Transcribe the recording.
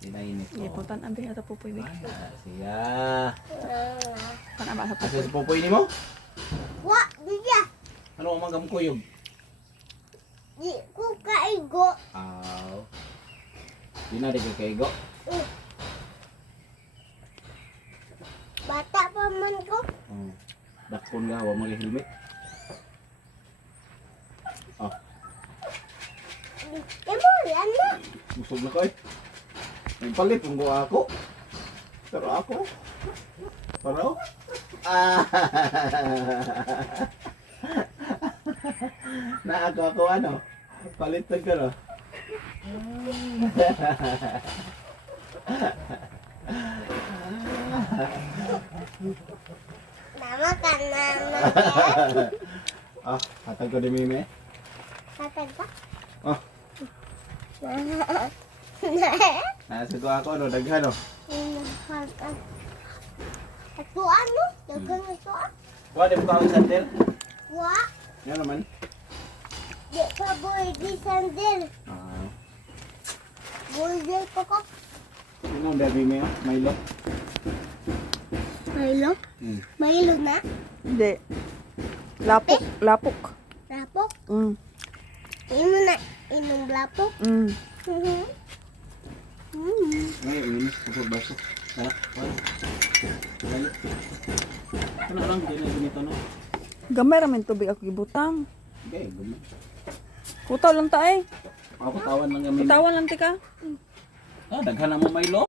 Dinainit ko. Iputan ang biya sa pupoy bi. Siya. Panaba sa Asa pupoy. si Popoy ni mo? Wa, diya. Ano ang manggam kuyog? Di ko kaigo. Aw. Di na di ka kaigo. Bata pa man ko. Oh. Dakpon nga, wa mga helmet. Oh, Imo, yan na. busog na ko eh. May palit kung ako. Pero ako. Pero? Ah! Na ako ano? Palit na ka no? Nama ka na. Ah, hatag ko di mime. Tatag ka? Oh, nasa ko ako no, daghan no. Ito ano? Dagang ito ah. Wa, di mo kawag sandel. Wa. Yan naman. Di pa boy di sandal. Ah, Boy di ko ko. ano da mime? Milo. Milo? Milo na? Hindi. Lapok, lapok. Lapok? Mm. Ino na. Inong lapok? Mm. Ngayon, uminis ko sa baso. Tara, wala. Wala. Ano lang, di na ganito no? Gamay ramen tubig ako gibutang. Okay, gumi. Kutaw lang ta eh. Papatawan lang kami. Kutawan lang ti ka. Ah, daghan na mo Milo.